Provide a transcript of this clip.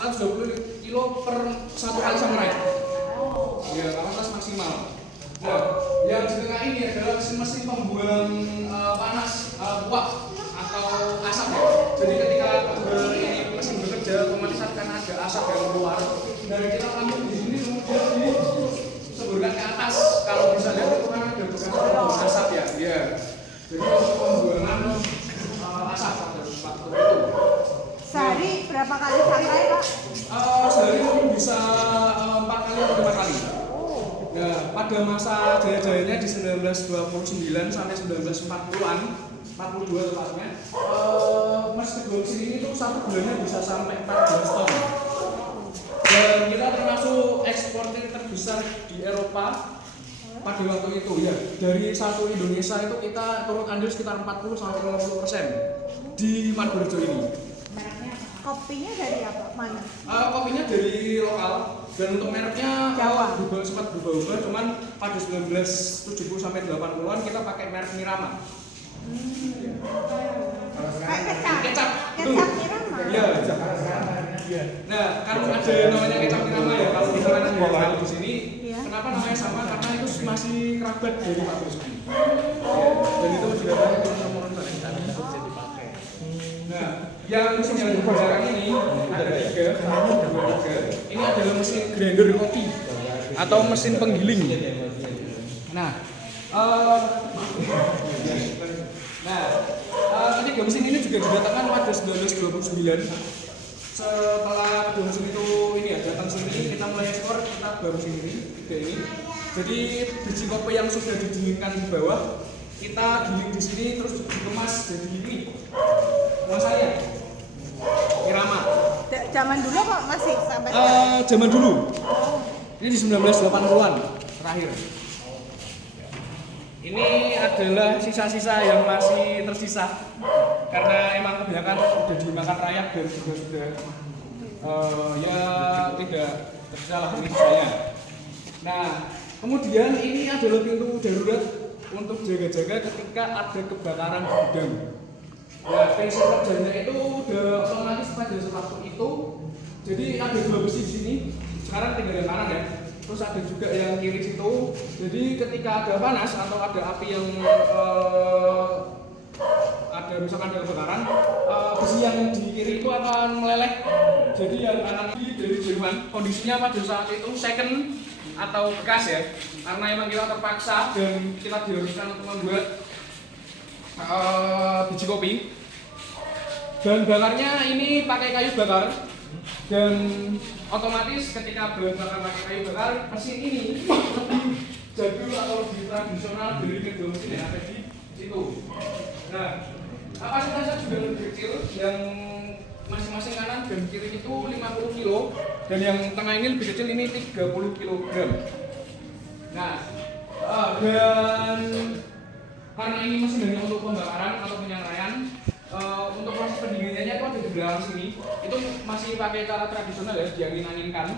120 kilo per satu kali samurai. Ya, kapasitas maksimal. Nah, yang di tengah ini adalah mesin pembuang panas uap atau asap. Jadi ketika ini mesin bekerja, otomatis akan ada asap yang keluar. Dan kita tampung di sini kemudian disemburkan ke atas. Kalau bisa lihat itu kan ada bekas asap ya. Iya. Jadi untuk pembuangan asap pada waktu itu. Sehari berapa kali samurai, Pak? Sehari mungkin bisa 4 kali atau 5 kali. Nah, pada masa jaya-jayanya di 1929 sampai 1940-an, 42 tepatnya, Mas kedua mesin ini tuh satu bulannya bisa sampai 14 ton. Dan kita termasuk eksportir terbesar di Eropa pada waktu itu ya. Dari satu Indonesia itu kita turut andil sekitar 40 sampai 50% di Madura ini. Kopinya dari apa? Mana? Kopinya dari lokal dan untuk mereknya Jawa. Sempat berubah-ubah, cuman pada 1970 sampai 80-an kita pakai merek Nirama. Kecap. Kecap Nirama. Iya, kecap. Nah, kalau ada namanya kecap Nirama ya, kalau kita kan jual di sini, kenapa namanya sama? Karena itu masih kerabat dari Pak Bosku. Dan itu sudah ada turun-temurun dari kita bisa dipakai. Nah, yang mesin yang di belakang ini ada tiga. Ini adalah mesin grinder kopi atau mesin penggiling. Nah, ketiga mesin ini juga didatangkan pada 1929. Setelah kedua mesin itu datang sini, kita mulai ekspor, kita baru mesin ini, tiga ini. Jadi biji kopi yang sudah didinginkan di bawah, kita giling di sini terus dikemas jadi ini. Masanya Irama. Zaman dulu kok masih sampai zaman dulu. Ini di 1980-an terakhir. Ini adalah sisa-sisa yang masih tersisa karena emang kebanyakan sudah dimakan rayap dan juga sudah ya tidak tersisa lah ini sisanya. Nah, kemudian ini adalah pintu darurat untuk jaga-jaga ketika ada kebakaran di gudang. Nah, prinsip kerjanya itu udah otomatis pada waktu itu. Jadi ada dua besi di sini. Sekarang tinggal yang kanan ya. Terus ada juga yang kiri situ. Jadi ketika ada panas atau ada api yang ada misalkan ada kebakaran, besi yang di kiri itu akan meleleh. Jadi yang kanan ini dari Jerman. Kondisinya pada saat itu second atau bekas ya. Karena emang kita terpaksa dan kita diharuskan untuk membuat biji kopi. Dan bakarnya ini pakai kayu bakar. Dan otomatis ketika bahan bakar pakai kayu bakar, mesin ini lebih jadul atau lebih tradisional dari kedua mesin yang ada di situ. Nah, kapasitasnya juga lebih kecil, yang masing-masing kanan dan kiri itu 50 kilo, dan yang tengah ini lebih kecil, ini 30 kg. Nah, dan karena ini mesin hanya untuk pembakaran atau penyangrai, untuk proses pendinginannya itu ada di belakang sini. Itu masih pakai cara tradisional ya, diangin-anginkan.